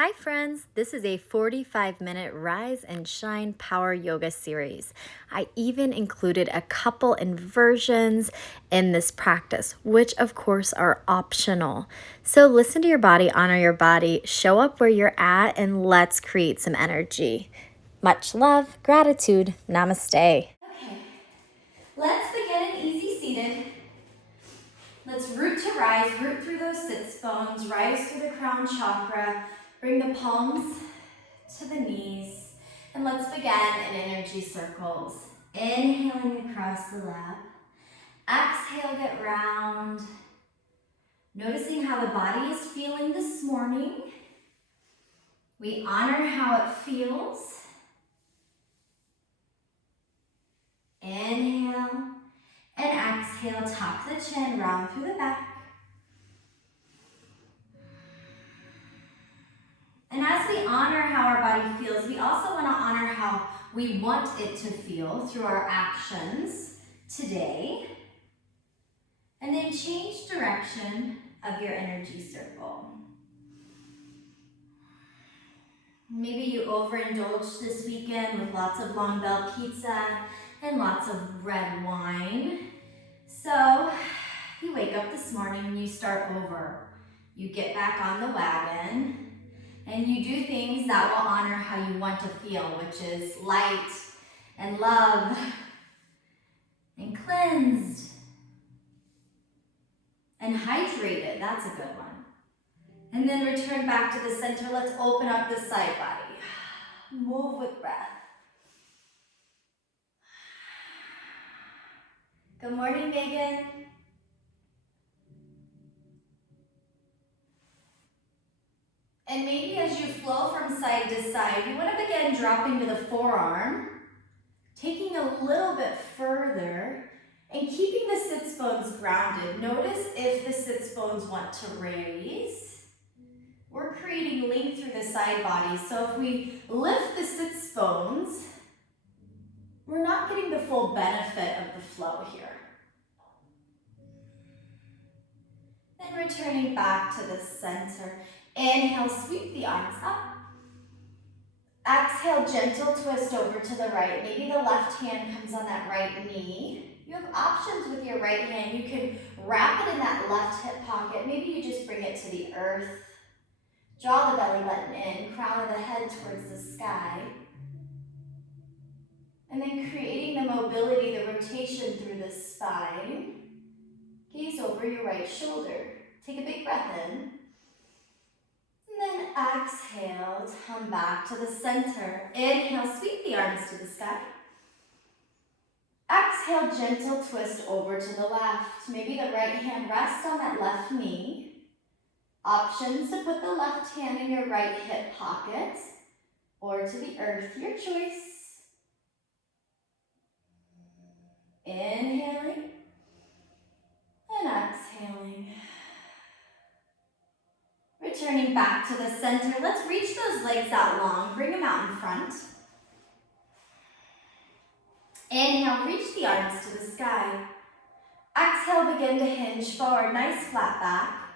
Hi friends, this is a 45-minute Rise and Shine Power Yoga series. I even included a couple inversions in this practice, which of course are optional. So listen to your body, honor your body, show up where you're at, and let's create some energy. Much love, gratitude, namaste. Okay, let's begin in easy seated. Let's root to rise, root through those sits bones, rise through the crown chakra. Bring the palms to the knees, and let's begin in energy circles. Inhaling across the lap. Exhale, get round. Noticing how the body is feeling this morning. We honor how it feels. Inhale and exhale, tuck the chin, round through the back. And as we honor how our body feels, we also want to honor how we want it to feel through our actions today. And then change direction of your energy circle. Maybe you overindulged this weekend with lots of Long Bell pizza and lots of red wine. So you wake up this morning and you start over. You get back on the wagon and you do things that will honor how you want to feel, which is light and love and cleansed and hydrated. That's a good one. And then return back to the center. Let's open up the side body. Move with breath. Good morning, Megan. And maybe as you flow from side to side, you want to begin dropping to the forearm, taking a little bit further, and keeping the sits bones grounded. Notice if the sits bones want to raise. We're creating length through the side body. So if we lift the sits bones, we're not getting the full benefit of the flow here. Then returning back to the center. Inhale, sweep the arms up. Exhale, gentle twist over to the right. Maybe the left hand comes on that right knee. You have options with your right hand. You can wrap it in that left hip pocket. Maybe you just bring it to the earth. Draw the belly button in, crown of the head towards the sky. And then creating the mobility, the rotation through the spine. Gaze over your right shoulder. Take a big breath in. And then exhale, come back to the center. Inhale, sweep the arms to the sky. Exhale, gentle twist over to the left. Maybe the right hand rests on that left knee. Options to put the left hand in your right hip pocket or to the earth, your choice. Inhaling and exhaling. Returning back to the center. Let's reach those legs out long. Bring them out in front. Inhale, reach the arms to the sky. Exhale, begin to hinge forward. Nice flat back.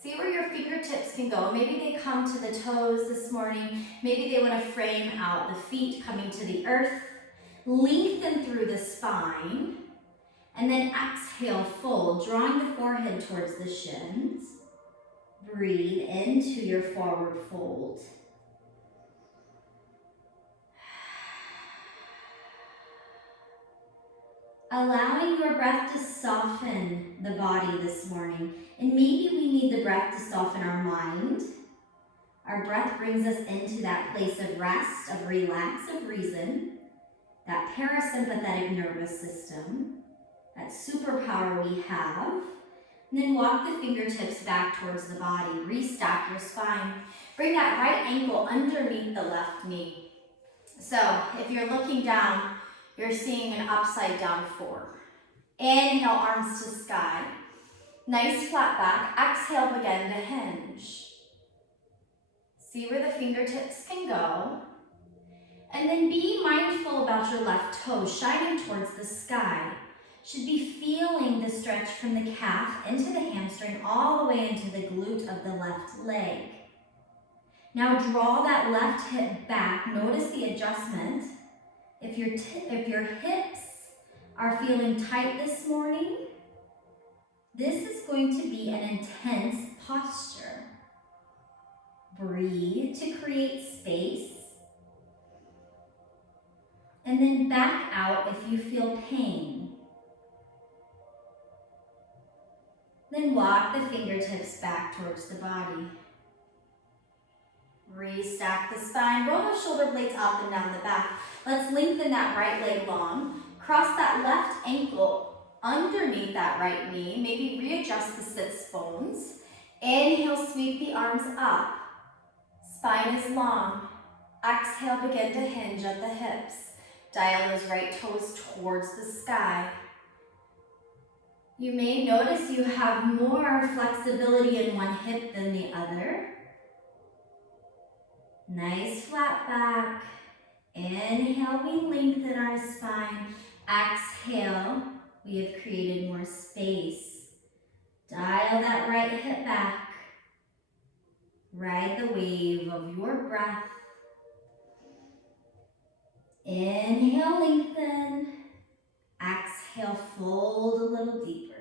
See where your fingertips can go. Maybe they come to the toes this morning. Maybe they want to frame out the feet coming to the earth. Lengthen through the spine. And then exhale, fold, drawing the forehead towards the shins. Breathe into your forward fold. Allowing your breath to soften the body this morning. And maybe we need the breath to soften our mind. Our breath brings us into that place of rest, of relax, of reason, that parasympathetic nervous system, that superpower we have. And then walk the fingertips back towards the body. Restack your spine. Bring that right ankle underneath the left knee. So if you're looking down, you're seeing an upside down 4. Inhale, arms to sky. Nice flat back. Exhale, begin to hinge. See where the fingertips can go. And then be mindful about your left toe shining towards the sky. Should be feeling the stretch from the calf into the hamstring all the way into the glute of the left leg. Now draw that left hip back. Notice the adjustment. If your hips are feeling tight this morning, this is going to be an intense posture. Breathe to create space. And then back out if you feel pain. Then walk the fingertips back towards the body. Restack the spine, roll the shoulder blades up and down the back. Let's lengthen that right leg long. Cross that left ankle underneath that right knee. Maybe readjust the sits bones. Inhale, sweep the arms up. Spine is long. Exhale, begin to hinge at the hips. Dial those right toes towards the sky. You may notice you have more flexibility in one hip than the other. Nice flat back. Inhale, we lengthen our spine. Exhale, we have created more space. Dial that right hip back. Ride the wave of your breath. Inhale, lengthen. Exhale, fold a little deeper.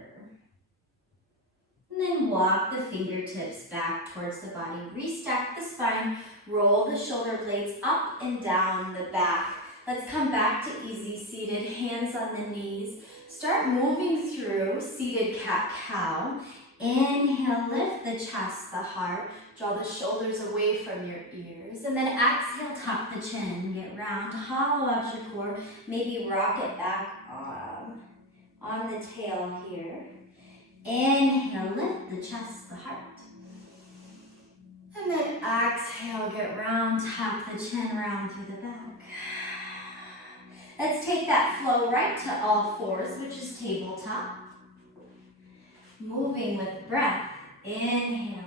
And then walk the fingertips back towards the body. Restack the spine. Roll the shoulder blades up and down the back. Let's come back to easy seated, hands on the knees. Start moving through seated cat-cow. Inhale, lift the chest, the heart. Draw the shoulders away from your ears. And then exhale, tuck the chin, get round, hollow out your core. Maybe rock it back on the tail here. Inhale, lift the chest, the heart. And then exhale, get round, tuck the chin round through the back. Let's take that flow right to all fours, which is tabletop. Moving with breath. Inhale.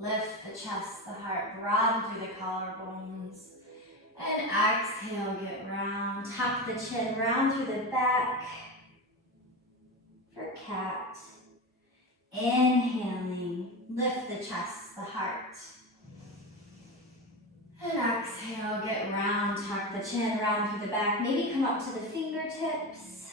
Lift the chest, the heart, broaden through the collarbones. And exhale, get round. Tuck the chin round through the back. For cat. Inhaling, lift the chest, the heart. And exhale, get round, tuck the chin round through the back. Maybe come up to the fingertips.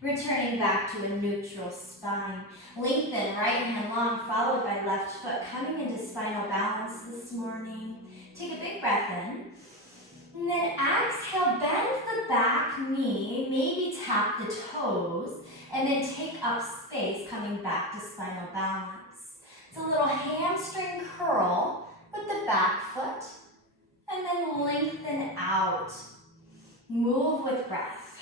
Returning back to a neutral spine. Lengthen, right hand long, followed by left foot. Coming into spinal balance this morning. Take a big breath in. And then exhale, bend the back knee. Maybe tap the toes. And then take up space, coming back to spinal balance. It's a little hamstring curl with the back foot. And then lengthen out. Move with breath.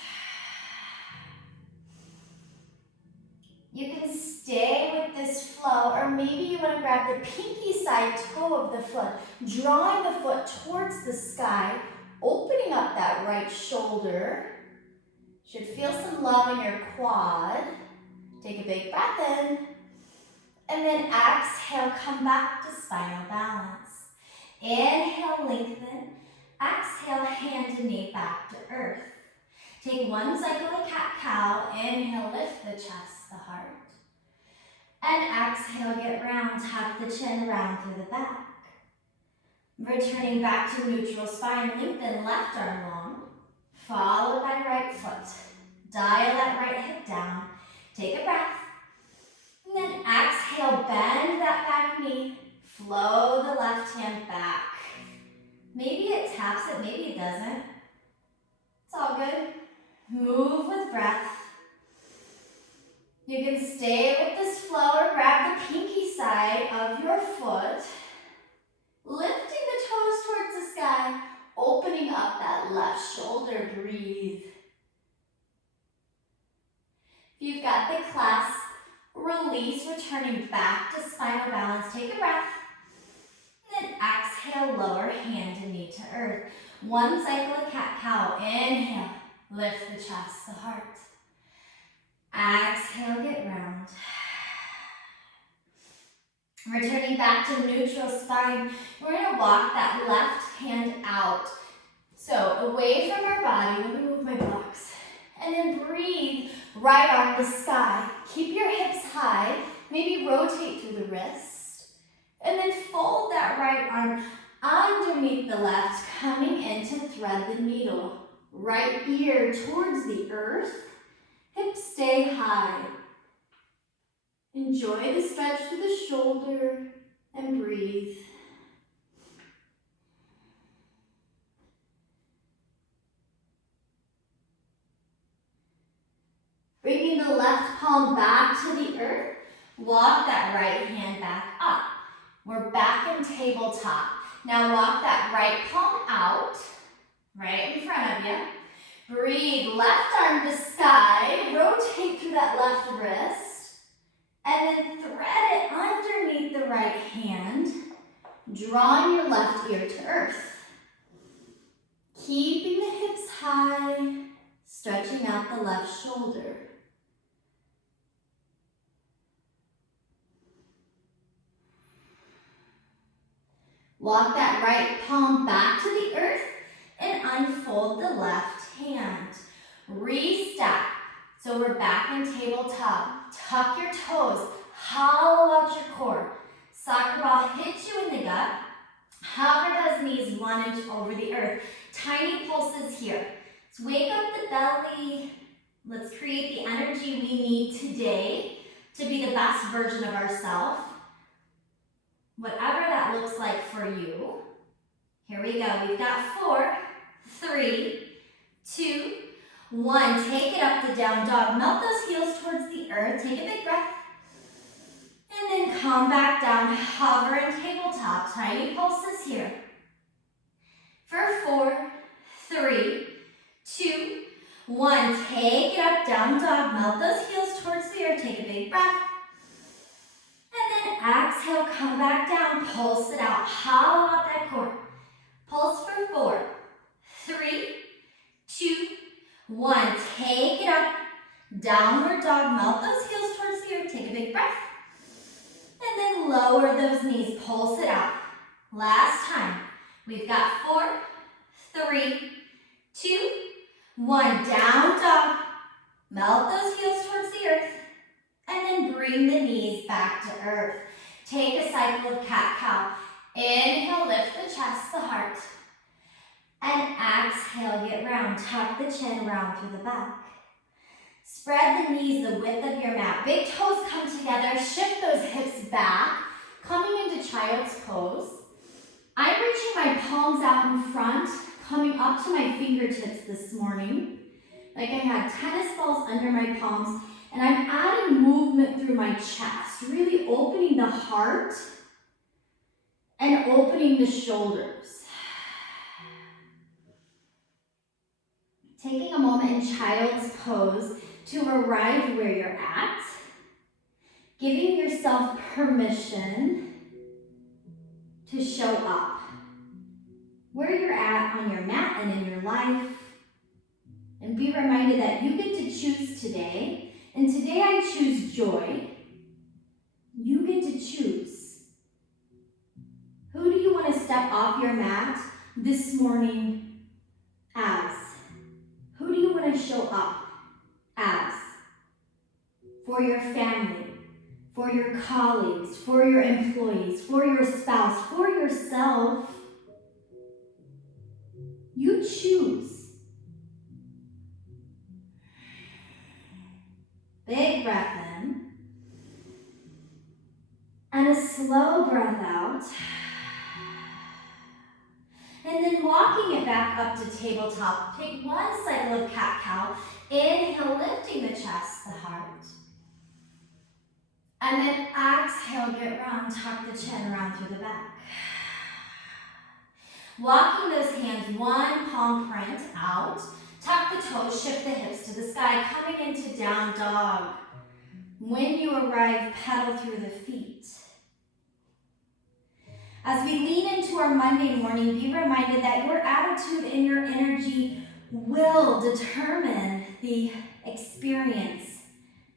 You can stay with this flow, or maybe you want to grab the pinky side toe of the foot, drawing the foot towards the sky, opening up that right shoulder. Should feel some love in your quad. Take a big breath in. And then exhale, come back to spinal balance. Inhale, lengthen. Exhale, hand and knee back to earth. Take one cycle of cat-cow. Inhale, lift the chest, the heart. And exhale, get round, tuck the chin round through the back. Returning back to neutral spine, lengthen left arm long. Followed by right foot. Dial that right hip down. Take a breath. And then exhale, bend that back knee. Flow the left hand back. Maybe it taps it, maybe it doesn't. It's all good. Move with breath. You can stay with this flow or grab the pinky side of your foot. Lifting the toes towards the sky. Opening up that left shoulder, breathe. If you've got the clasp, release, returning back to spinal balance. Take a breath. And then exhale, lower hand and knee to earth. One cycle of cat-cow. Inhale, lift the chest, the heart. Exhale, get round. Returning back to neutral spine, we're going to walk that left hand out. So away from our body, let me move my blocks. And then breathe, right arm to sky. Keep your hips high, maybe rotate through the wrist. And then arm underneath the left, coming in to thread the needle. Right ear towards the earth, hips stay high. Enjoy the stretch through the shoulder and breathe. Bringing the left palm back to the earth, walk that right hand back up. We're back in tabletop. Now walk that right palm out, right in front of you. Breathe, left arm to sky, rotate through that left wrist, and then thread it underneath the right hand, drawing your left ear to earth. Keeping the hips high, stretching out the left shoulder. Walk that right palm back to the earth and unfold the left hand. Restack. So we're back in tabletop. Tuck your toes, hollow out your core. Soccer ball hits you in the gut. Hover those knees 1 inch over the earth. Tiny pulses here. Let's wake up the belly. Let's create the energy we need today to be the best version of ourselves. Whatever that looks like for you. Here we go. We've got 4, 3, 2, 1. Take it up to down dog. Melt those heels towards the earth. Take a big breath. And then come back down. Hover in tabletop. Tiny pulses here. For 4, 3, 2, 1. Take it up, down dog. Melt those heels towards the earth. Take a big breath. And then exhale, come back down, pulse it out, hollow out that core. Pulse for 4, 3, 2, 1. Take it up, downward dog, melt those heels towards the earth, take a big breath. And then lower those knees, pulse it out. Last time, we've got 4, 3, 2, 1. Down dog, melt those heels towards the earth. And then bring the knees back to earth. Take a cycle of cat-cow. Inhale, lift the chest, the heart. And exhale, get round. Tuck the chin round through the back. Spread the knees the width of your mat. Big toes come together. Shift those hips back. Coming into child's pose. I'm reaching my palms out in front, coming up to my fingertips this morning. Like I had tennis balls under my palms. And I'm adding movement through my chest, really opening the heart and opening the shoulders. Taking a moment in child's pose to arrive where you're at, giving yourself permission to show up where you're at on your mat and in your life, and be reminded that you get to choose today. And today I choose joy. You get to choose. Who do you want to step off your mat this morning as? Who do you want to show up as? For your family, for your colleagues, for your employees, for your spouse, for yourself. You choose. Big breath in. And a slow breath out. And then walking it back up to tabletop. Take 1 cycle of cat-cow. Inhale, lifting the chest, the heart. And then exhale, get round, tuck the chin around through the back. Walking those hands 1 palm print out. Tuck the toes, shift the hips to the sky, coming into down dog. When you arrive, pedal through the feet. As we lean into our Monday morning, be reminded that your attitude and your energy will determine the experience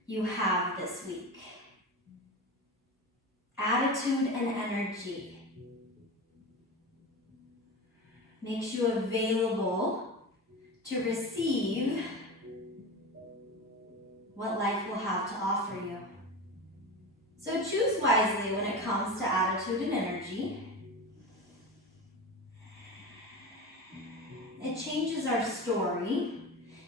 you have this week. Attitude and energy makes you available to receive what life will have to offer you. So choose wisely when it comes to attitude and energy. it changes our story.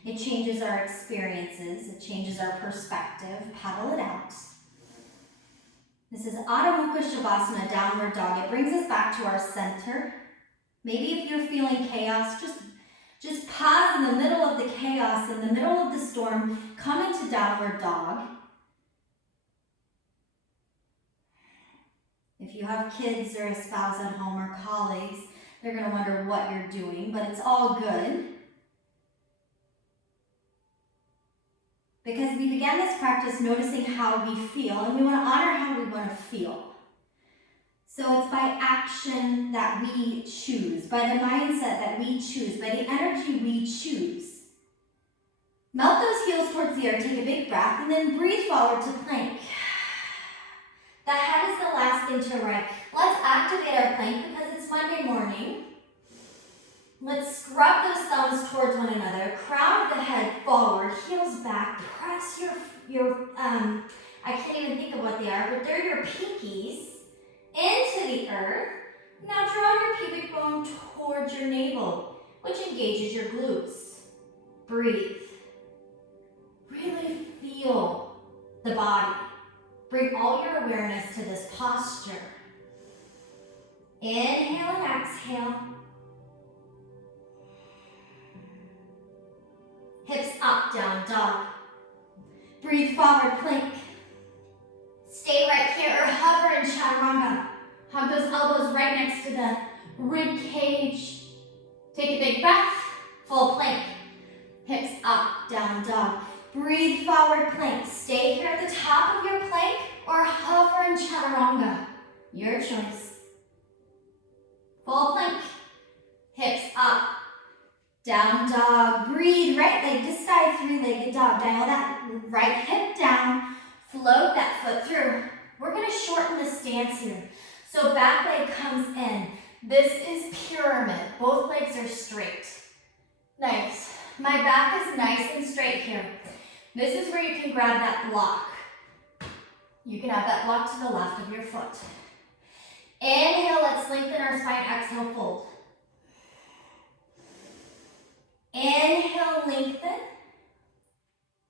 It changes our experiences. It changes our perspective. Paddle it out. This is Adho Mukha Shavasana, downward dog. It brings us back to our center. Maybe if you're feeling chaos, just pause in the middle of the chaos, in the middle of the storm, come into downward dog. If you have kids or a spouse at home or colleagues, they're going to wonder what you're doing, but it's all good. Because we began this practice noticing how we feel, and we want to honor how we want to feel. So it's by action that we choose, by the mindset that we choose, by the energy we choose. Melt those heels towards the earth, take a big breath, and then breathe forward to plank. The head is the last thing to arrive. Let's activate our plank because it's Monday morning. Let's scrub those thumbs towards one another. Crown of the head forward, heels back. Press your I can't even think of what they are, but they're your pinkies into the earth. Now draw your pubic bone towards your navel, which engages your glutes. Breathe. Really feel the body. Bring all your awareness to this posture. Inhale and exhale. Hips up, down dog. Breathe forward, plank. Stay right here or hover in chaturanga. Hug those elbows right next to the rib cage. Take a big breath, full plank. Hips up, down dog. Breathe forward, plank. Stay here at the top of your plank or hover in chaturanga. Your choice. Full plank. Hips up. Down dog. Breathe. Right leg to side, three-legged dog. Dial that right hip down. Float that foot through. We're going to shorten the stance here. So back leg comes in. This is pyramid. Both legs are straight. Nice. My back is nice and straight here. This is where you can grab that block. You can have that block to the left of your foot. Inhale, let's lengthen our spine. Exhale, fold. Inhale, lengthen.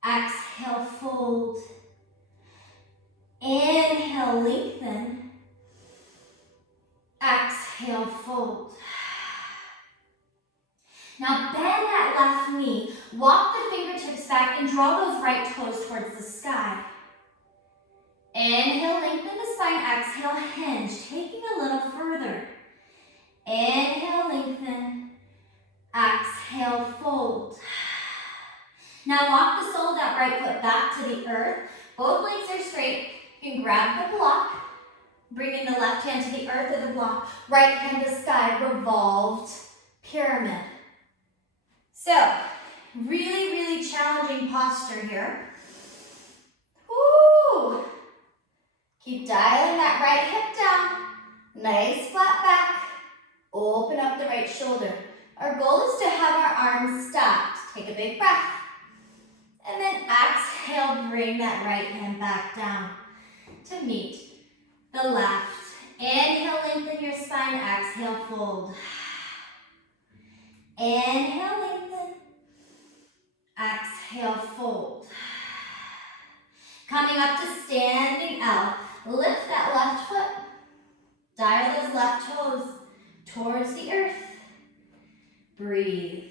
Exhale, fold. Inhale, lengthen. Exhale, fold. Now bend that left knee. Walk the fingertips back and draw those right toes towards the sky. Inhale, lengthen the spine. Exhale, hinge. Taking a little further. Inhale, lengthen. Exhale, fold. Now walk the sole of that right foot back to the earth. Both legs are straight. You can grab the block. Bring in the left hand to the earth of the block. Right hand to sky. Revolved pyramid. So, really, really challenging posture here. Woo! Keep dialing that right hip down. Nice flat back. Open up the right shoulder. Our goal is to have our arms stacked. Take a big breath. And then exhale, bring that right hand back down to meet the left. Inhale, lengthen your spine. Exhale, fold. Inhale, lengthen. Exhale, fold. Coming up to standing L. Lift that left foot. Dial those left toes towards the earth. Breathe.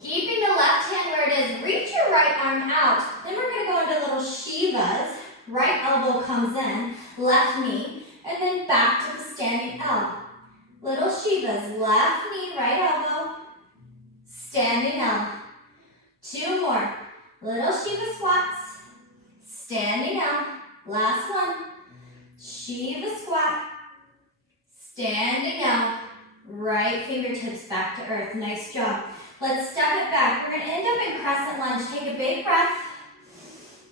Keeping the left hand where it is, reach your right arm out. Then we're going to go into little Shivas. Right elbow comes in, left knee, and then back to the standing L. Little Shivas, left knee, right elbow, standing L. Two more. Little Shiva squats, standing L. Last one. Shiva squat, standing L. Right fingertips back to earth. Nice job. Let's step it back. We're going to end up in crescent lunge. Take a big breath.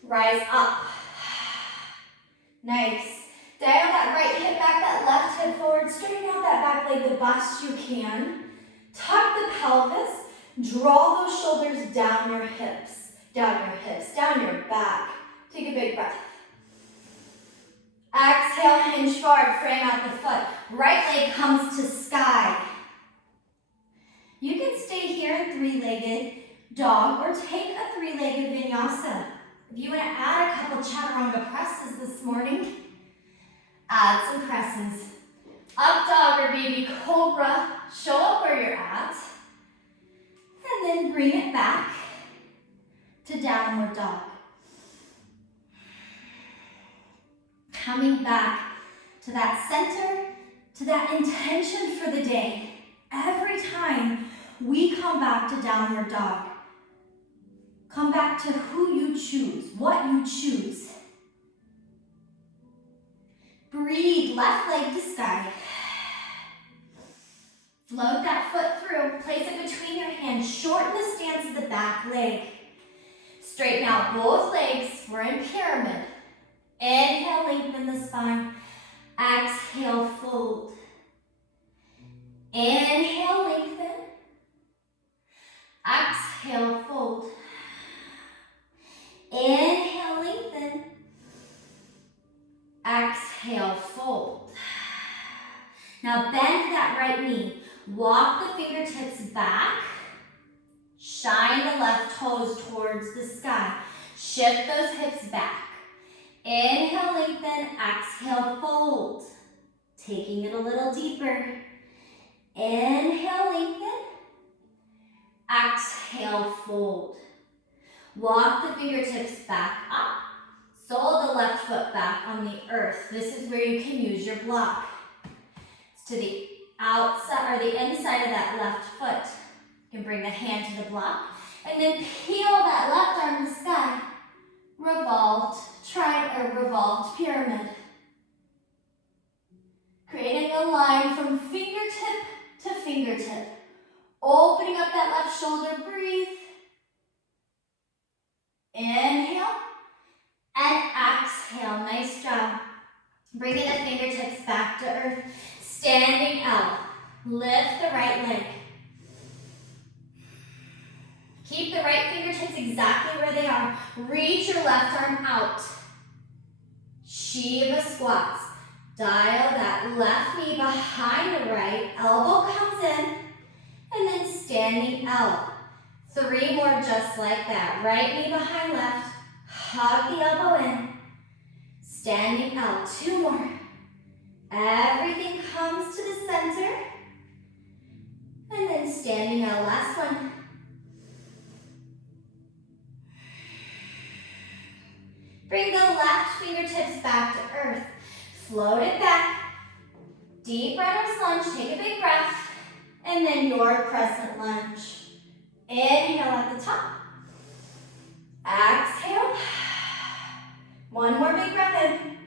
Rise up. Nice. Dial that right hip back, that left hip forward. Straighten out that back leg the best you can. Tuck the pelvis. Draw those shoulders down your hips. Down your hips. Down your back. Take a big breath. Exhale, hinge forward. Frame out the foot. Right leg comes to sky. three-legged dog or take a three-legged vinyasa. If you want to add a couple chaturanga presses this morning, add some presses. Up dog or baby cobra, show up where you're at, and then bring it back to downward dog. Coming back to that center, to that intention for the day. Every time we come back to downward dog, come back to who you choose, what you choose. Breathe, left leg to sky. Float that foot through, place it between your hands, shorten the stance of the back leg. Straighten out both legs, we're in pyramid. Inhale, lengthen the spine. Exhale, fold. Inhale, lengthen. Exhale, fold. Inhale, lengthen. Exhale, fold. Now bend that right knee. Walk the fingertips back. Shine the left toes towards the sky. Shift those hips back. Inhale, lengthen. Exhale, fold. Taking it a little deeper. Inhale, lengthen. Exhale, fold. Walk the fingertips back up. Sole the left foot back on the earth. This is where you can use your block. It's to the outside or the inside of that left foot. You can bring the hand to the block and then peel that left arm to the sky. Revolved pyramid. Creating a line from fingertip to fingertip. Opening up that left shoulder, breathe. Inhale and exhale, nice job. Bringing the fingertips back to earth. Standing L, lift the right leg. Keep the right fingertips exactly where they are. Reach your left arm out. Shiva squats. Dial that left knee behind the right. Elbow comes in. And then standing L. 3 more just like that. Right knee behind left. Hug the elbow in. Standing L. 2 more. Everything comes to the center. And then standing L. Last one. Bring the left fingertips back to earth. Float it back. Deep runner's lunge. Take a big breath. And then your crescent lunge. Inhale at the top. Exhale. 1 more big breath in.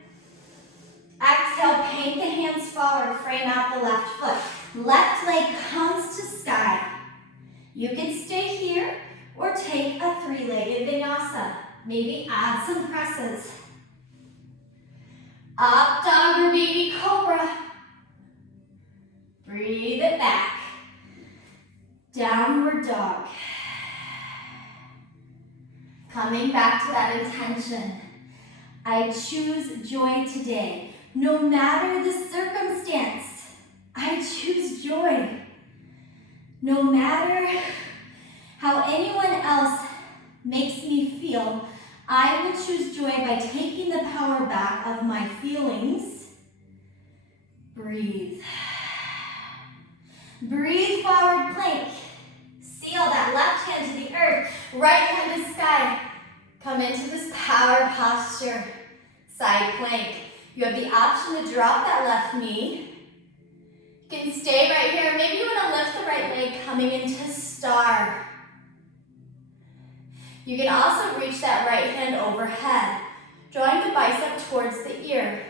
Exhale, paint the hands forward. Frame out the left foot. Left leg comes to sky. You can stay here or take a 3-legged vinyasa. Maybe add some presses. Up dog or baby cobra. Breathe it back. Downward dog. Coming back to that intention. I choose joy today. No matter the circumstance, I choose joy. No matter how anyone else makes me feel, I will choose joy by taking the power back of my feelings. Breathe. Breathe, forward plank. Seal that left hand to the earth, right hand to sky. Come into this power posture. Side plank. You have the option to drop that left knee. You can stay right here. Maybe you want to lift the right leg coming into star. You can also reach that right hand overhead, drawing the bicep towards the ear.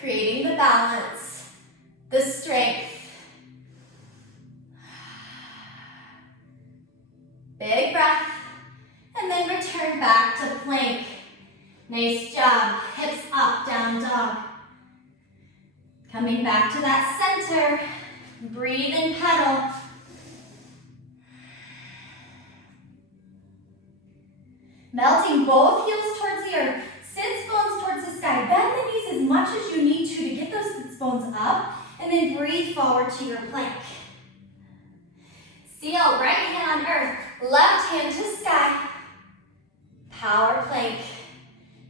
Creating the balance, the strength. Big breath, and then return back to plank. Nice job. Hips up, down dog. Coming back to that center. Breathe and pedal. Melting both heels towards the earth. Sits bones towards the sky. Bend the knees as much as you need to get those sits bones up. And then breathe forward to your plank. Seal, right hand on earth, left hand to sky. Power plank.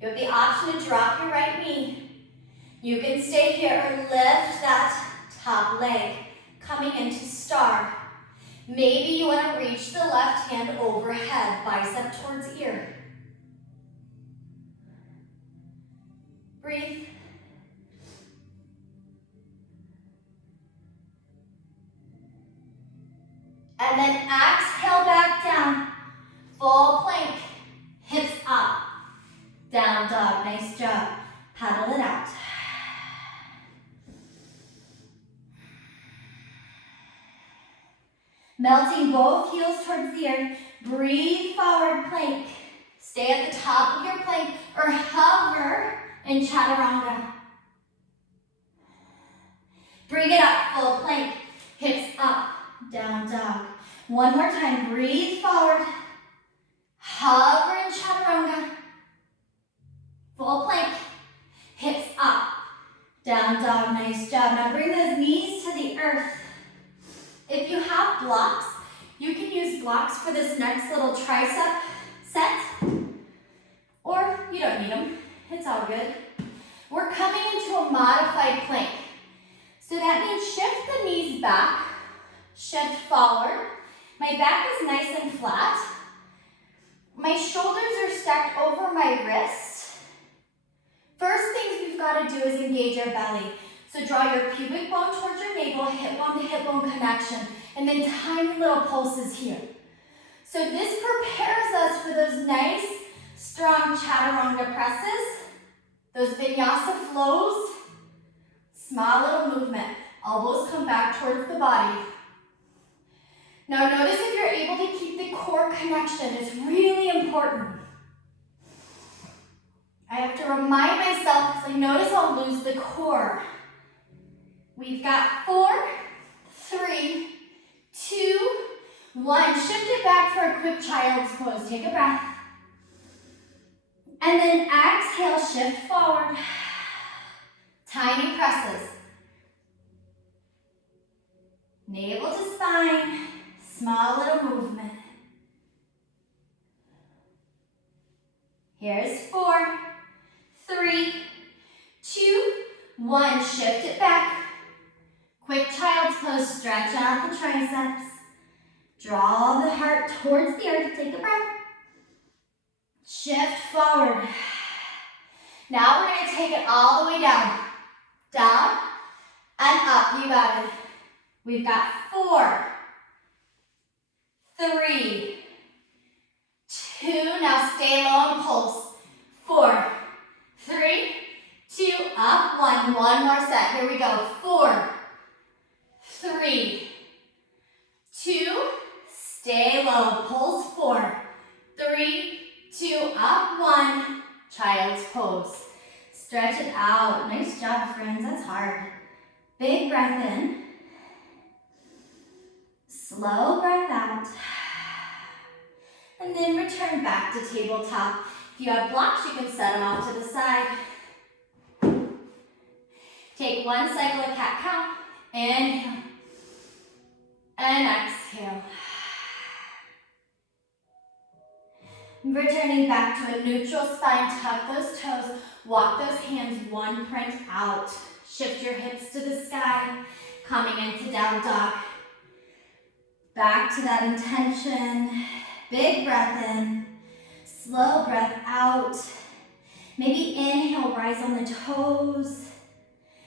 You have the option to drop your right knee. You can stay here or lift that top leg, coming into star. Maybe you want to reach the left hand overhead, bicep towards ear. Breathe. And then exhale back down. Full plank. Hips up. Down dog. Nice job. Paddle it out. Melting both heels towards the earth. Breathe forward, plank. Stay at the top of your plank or hover in chaturanga. Bring it up, full plank. Hips up, down dog. One more time, breathe forward. Hover in chaturanga. Full plank. Hips up, down dog. Nice job. Now bring those knees to the earth. If you have blocks, you can use blocks for this next little tricep set, or you don't need them. It's all good. We're coming into a modified plank. So that means shift the knees back, shift forward. My back is nice and flat. My shoulders are stacked over my wrist. First things we've got to do is engage our belly. So draw your pubic bone towards your navel, hip bone to hip bone connection, and then tiny little pulses here. So this prepares us for those nice, strong chaturanga presses, those vinyasa flows. Small little movement. Elbows come back towards the body. Now notice if you're able to keep the core connection. It's really important. I have to remind myself because I notice I'll lose the core. We've got 4, 3, 2, 1. Shift it back for a quick child's pose. Take a breath. And then exhale, shift forward. Tiny presses. Navel to spine. Small little movement. Here's 4, 3, 2, 1. Shift it back. Quick child's pose, stretch out the triceps. Draw the heart towards the earth, take a breath. Shift forward. Now we're going to take it all the way down. Down and up, you got it. We've got 4, 3, 2, now stay low and pulse. 4, 3, 2, up, 1. One more set, here we go. 4, 3, 2, stay low, pulse. 4, 3, 2, up, 1, child's pose. Stretch it out. Nice job, friends, that's hard. Big breath in. Slow breath out. And then return back to tabletop. If you have blocks, you can set them off to the side. Take 1 cycle of cat-cow. Inhale. And exhale. Returning back to a neutral spine, tuck those toes, walk those hands 1 print out. Shift your hips to the sky, coming into down dog. Back to that intention. Big breath in, slow breath out. Maybe inhale, rise on the toes.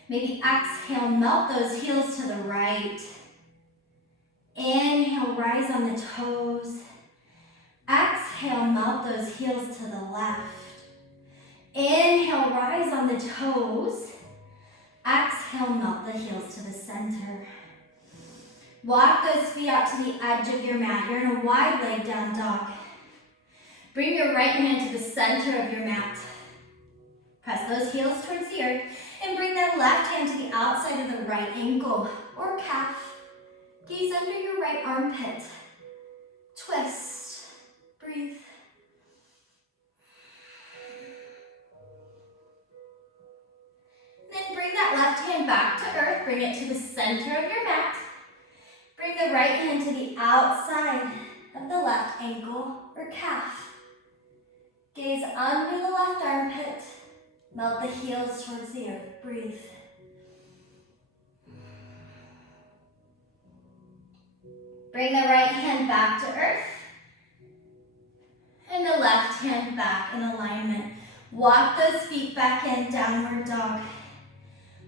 Maybe exhale, melt those heels to the right. Inhale, rise on the toes. Exhale, melt those heels to the left. Inhale, rise on the toes. Exhale, melt the heels to the center. Walk those feet out to the edge of your mat. You're in a wide leg down dog. Bring your right hand to the center of your mat. Press those heels towards the earth and bring that left hand to the outside of the right ankle or calf. Gaze under your right armpit. Twist. Breathe. Then bring that left hand back to earth. Bring it to the center of your mat. Bring the right hand to the outside of the left ankle or calf. Gaze under the left armpit. Melt the heels towards the earth. Breathe. Bring the right hand back to earth. And the left hand back in alignment. Walk those feet back in, downward dog.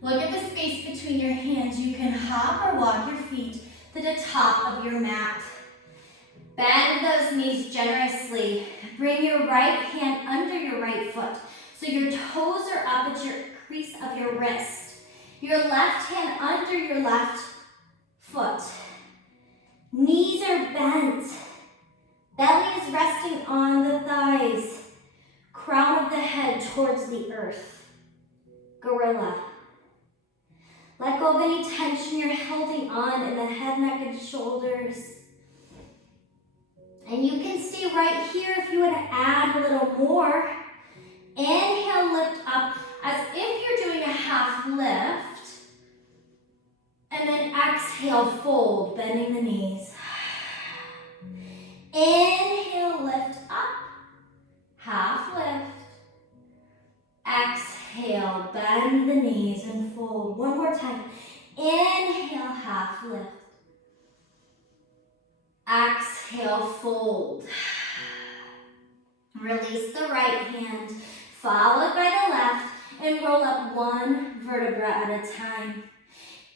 Look at the space between your hands. You can hop or walk your feet to the top of your mat. Bend those knees generously. Bring your right hand under your right foot so your toes are up at your crease of your wrist. Your left hand under your left foot. Knees are bent. Belly is resting on the thighs. Crown of the head towards the earth. Gorilla. Let go of any tension you're holding on in the head, neck, and shoulders. And you can stay right here if you want to add a little more. Inhale, lift up as if you're doing a half lift. And then exhale, fold, bending the knees. Inhale, lift up, half lift. Exhale, bend the knees and fold. One more time. Inhale, half lift. Exhale, fold. Release the right hand, followed by the left, and roll up one vertebra at a time.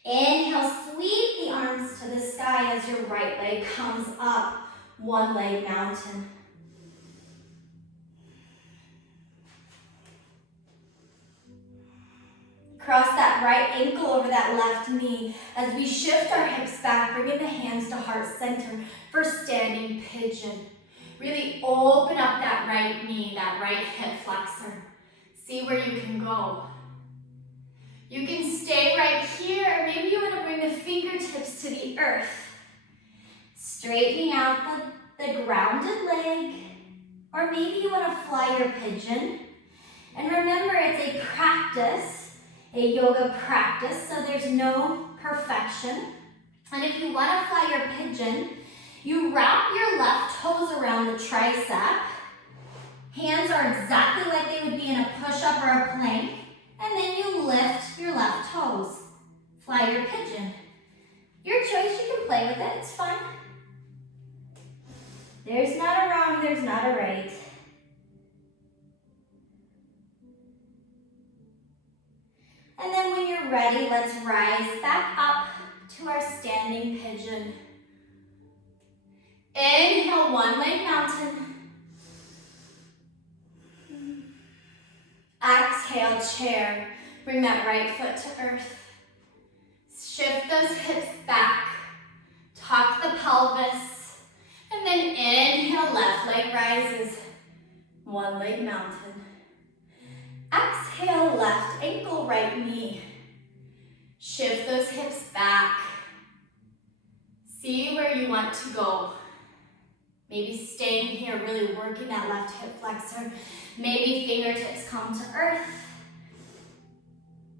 Inhale, sweep the arms to the sky as your right leg comes up, one leg mountain. Cross that right ankle over that left knee as we shift our hips back, bringing the hands to heart center for standing pigeon. Really open up that right knee, that right hip flexor. See where you can go. You can stay right here, or maybe you want to bring the fingertips to the earth. Straightening out the grounded leg, or maybe you want to fly your pigeon. And remember, it's a practice, a yoga practice, so there's no perfection. And if you want to fly your pigeon, you wrap your left toes around the tricep. Hands are exactly like they would be in a push-up or a plank. And then you lift your left toes. Fly your pigeon. Your choice, you can play with it, it's fun. There's not a wrong, there's not a right. And then when you're ready, let's rise back up to our standing pigeon. Inhale, one leg mountain. Exhale, chair. Bring that right foot to earth. Shift those hips back. Tuck the pelvis. And then inhale, left leg rises. One leg mountain. Exhale, left ankle, right knee. Shift those hips back. See where you want to go. Maybe staying here, really working that left hip flexor. Maybe fingertips come to earth.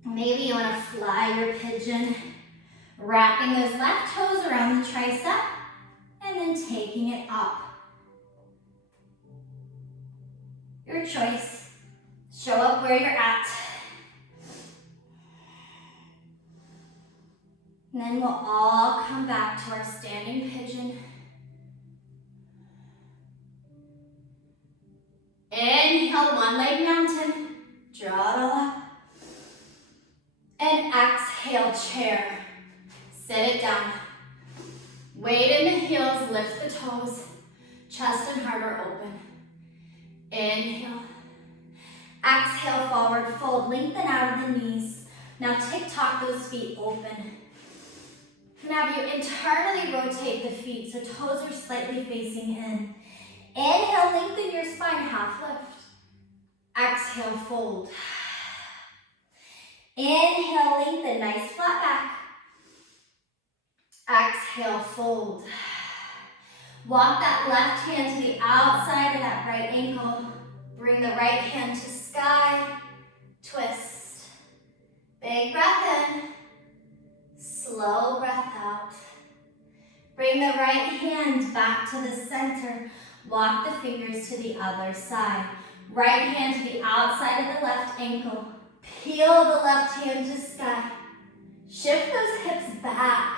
Maybe you want to fly your pigeon, wrapping those left toes around the tricep, and then taking it up. Your choice. Show up where you're at. And then we'll all come back to our standing pigeon. Inhale, one leg mountain. Draw it all up. And exhale, chair. Sit it down. Weight in the heels, lift the toes. Chest and heart are open. Inhale. Exhale, forward fold. Lengthen out of the knees. Now tick-tock those feet open. Now you internally rotate the feet so toes are slightly facing in. Inhale, lengthen your spine, half lift. Exhale, fold. Inhale, lengthen, nice flat back. Exhale, fold. Walk that left hand to the outside of that right ankle. Bring the right hand to sky. Twist. Big breath in. Walk the fingers to the other side. Right hand to the outside of the left ankle. Peel the left hand to sky. Shift those hips back.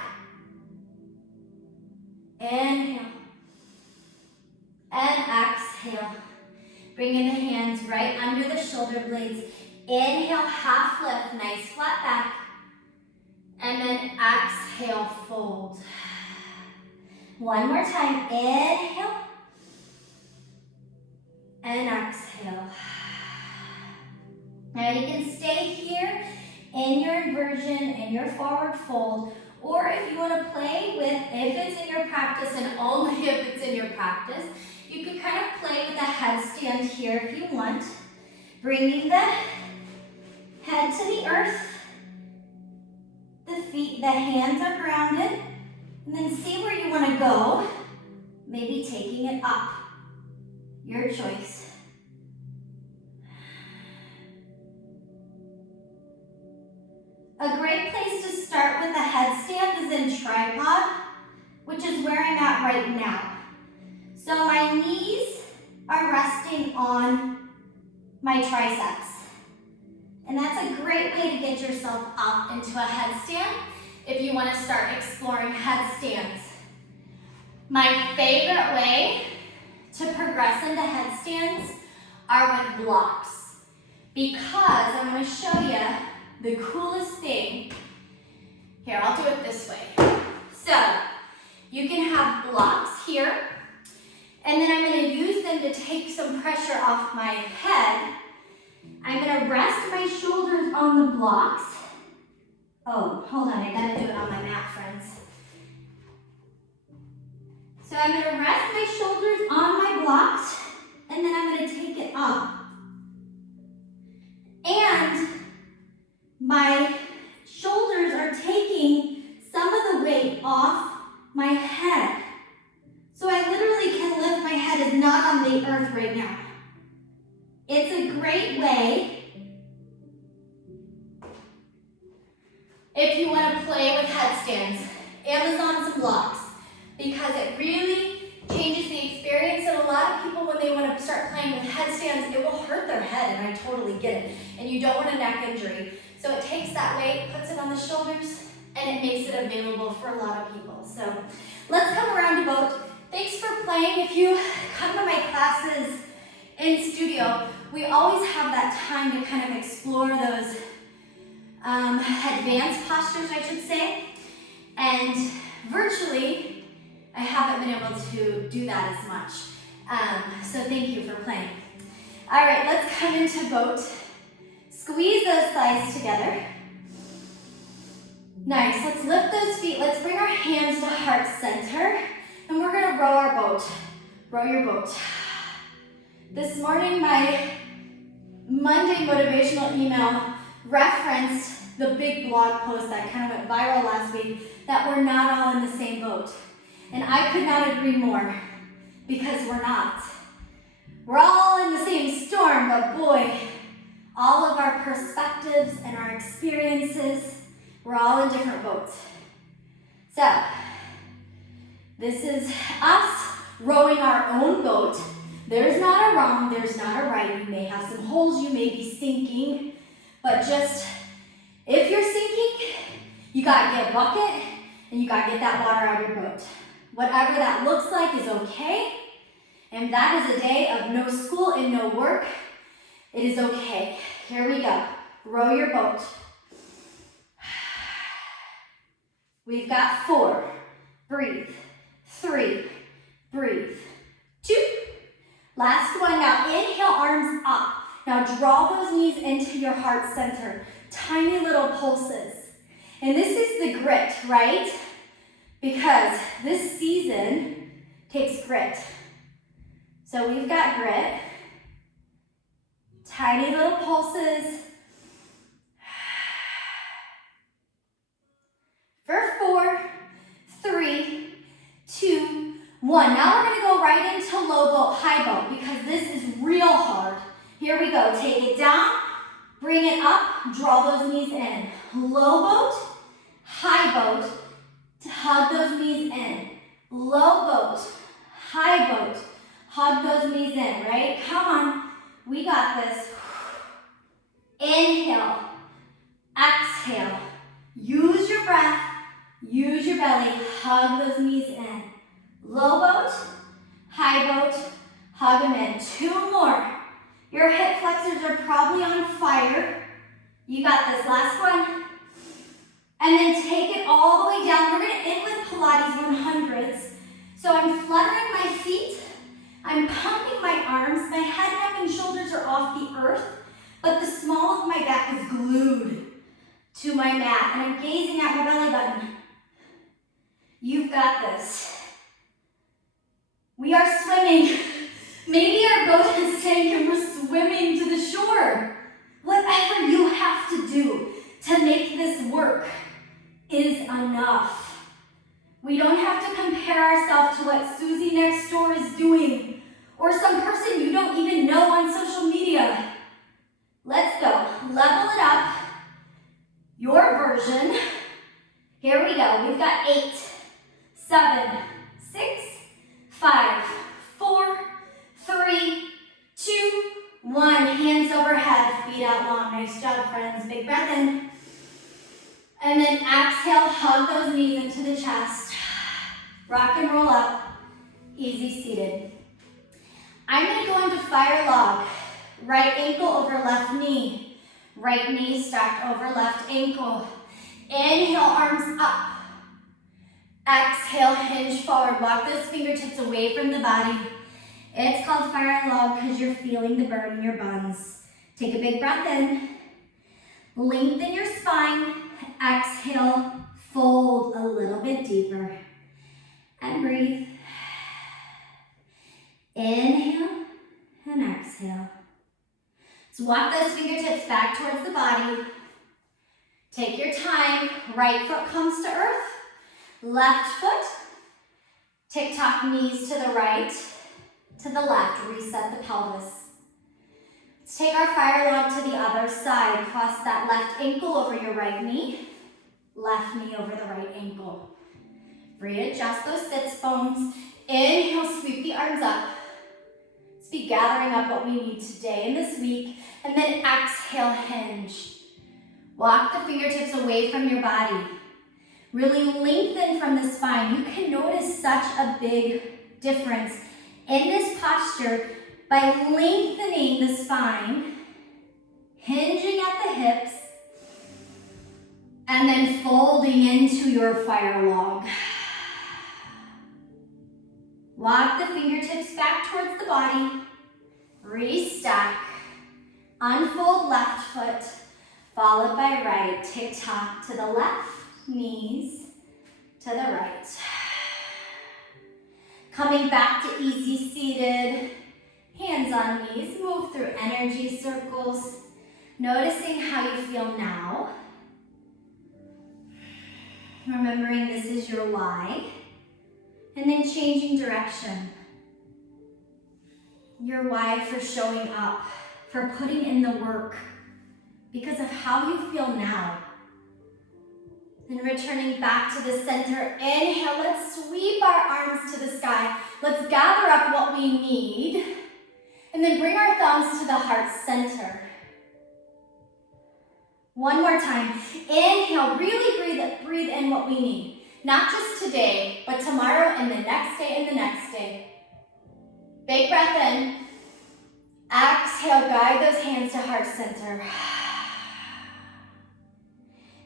Inhale. And exhale. Bring in the hands right under the shoulder blades. Inhale, half lift, nice flat back. And then exhale, fold. One more time, inhale. And exhale. Now you can stay here in your inversion, in your forward fold, or if you want to play with, if it's in your practice and only if it's in your practice, you can kind of play with a headstand here if you want. Bringing the head to the earth. The hands are grounded. And then see where you want to go. Maybe taking it up. Your choice. A great place to start with a headstand is in tripod, which is where I'm at right now. So my knees are resting on my triceps. And that's a great way to get yourself up into a headstand if you want to start exploring headstands. My favorite way to progress into headstands are with blocks, because I want to show you the coolest thing. Here, I'll do it this way. So, you can have blocks here, and then I'm going to use them to take some pressure off my head. I'm going to rest my shoulders on the blocks. Oh, hold on, I got to do it on my mat, friends. So I'm going to rest my shoulders on my blocks, and then I'm going to take it up. And my shoulders are taking some of the weight off my head. So I literally can lift my head. It's not on the earth right now. It's a great way if you want to play with headstands. Amazon's blocks, because it really changes the experience. And a lot of people, when they want to start playing with headstands, it will hurt their head, and I totally get it. And you don't want a neck injury. So it takes that weight, puts it on the shoulders, and it makes it available for a lot of people. So let's come around to boat. Thanks for playing. If you come to my classes in studio, we always have that time to kind of explore those advanced postures, I should say. And virtually, I haven't been able to do that as much. So thank you for playing. All right, let's come into boat. Squeeze those thighs together. Nice, let's lift those feet. Let's bring our hands to heart center. And we're gonna row our boat. Row your boat. This morning, my Monday motivational email referenced the big blog post that kind of went viral last week, that we're not all in the same boat. And I could not agree more, because we're not. We're all in the same storm, but boy, all of our perspectives and our experiences, we're all in different boats. So, this is us rowing our own boat. There's not a wrong, there's not a right. You may have some holes, you may be sinking, but just, if you're sinking, you gotta get a bucket and you gotta get that water out of your boat. Whatever that looks like is okay. And that is a day of no school and no work. It is okay. Here we go. Row your boat. We've got 4. Breathe. 3. Breathe. 2. Last one. Now inhale, arms up. Now draw those knees into your heart center. Tiny little pulses. And this is the grit, right? Because this season takes grit. So we've got grit. Tiny little pulses. For 4, 3, 2, 1. Now we're going to go right into low boat, high boat, because this is real hard. Here we go. Take it down, bring it up, draw those knees in. Low boat, high boat, to hug those knees in. Low boat, high boat, Hug those knees in, right? Come on. We got this. Inhale. Exhale. Use your breath. Use your belly. Hug those knees in. Low boat. High boat. Hug them in. 2 more. Your hip flexors are probably on fire. You got this. Last one. And then take it all the way down. We're going to end with Pilates 100s. So I'm fluttering my feet. I'm pumping my arms. My head, neck, and shoulders are off the earth, but the small of my back is glued to my mat, and I'm gazing at my belly button. You've got this. We are swimming. Maybe our boat is sank and we're swimming to the shore. Whatever you have to do to make this work is enough. We don't have to compare ourselves to what Susie next door is doing or some person you don't even know on social media. Let's go. Level it up. Your version. Here we go. We've got 8, 7, 6, 5, 4, 3, 2, 1. Hands overhead. Feet out long. Nice job, friends. Big breath in. And then exhale, hug those knees into the chest. Rock and roll up. Easy seated. I'm going to go into fire log. Right ankle over left knee. Right knee stacked over left ankle. Inhale, arms up. Exhale, hinge forward. Walk those fingertips away from the body. It's called fire log because you're feeling the burn in your buns. Take a big breath in. Lengthen your spine. Exhale, fold a little bit deeper. And breathe. Inhale and exhale. So walk those fingertips back towards the body. Take your time. Right foot comes to earth. Left foot. Tick-tock knees to the right, to the left. Reset the pelvis. Let's take our fire log to the other side. Cross that left ankle over your right knee. Left knee over the right ankle. Readjust those sits bones. Inhale, sweep the arms up. Let's be gathering up what we need today and this week. And then exhale, hinge. Walk the fingertips away from your body. Really lengthen from the spine. You can notice such a big difference in this posture by lengthening the spine, hinging at the hips, and then folding into your fire log. Walk the fingertips back towards the body. Restack. Unfold left foot, followed by right. Tick-tock to the left, knees to the right. Coming back to easy seated. Hands on knees. Move through energy circles. Noticing how you feel now. Remembering this is your why. And then changing direction. Your why for showing up, for putting in the work, because of how you feel now. And returning back to the center. Inhale, let's sweep our arms to the sky. Let's gather up what we need. And then bring our thumbs to the heart center. One more time. Inhale, really breathe in what we need. Not just today, but tomorrow and the next day and the next day. Big breath in. Exhale, guide those hands to heart center.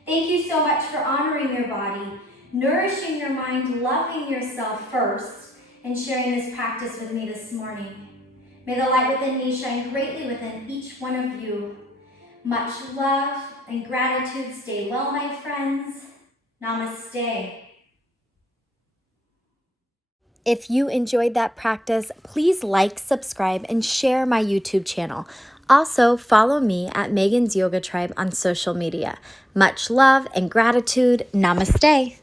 Thank you so much for honoring your body, nourishing your mind, loving yourself first, and sharing this practice with me this morning. May the light within me shine greatly within each one of you. Much love and gratitude. Stay well, my friends. Namaste. If you enjoyed that practice, please like, subscribe, and share my YouTube channel. Also, follow me at Megan's Yoga Tribe on social media. Much love and gratitude. Namaste.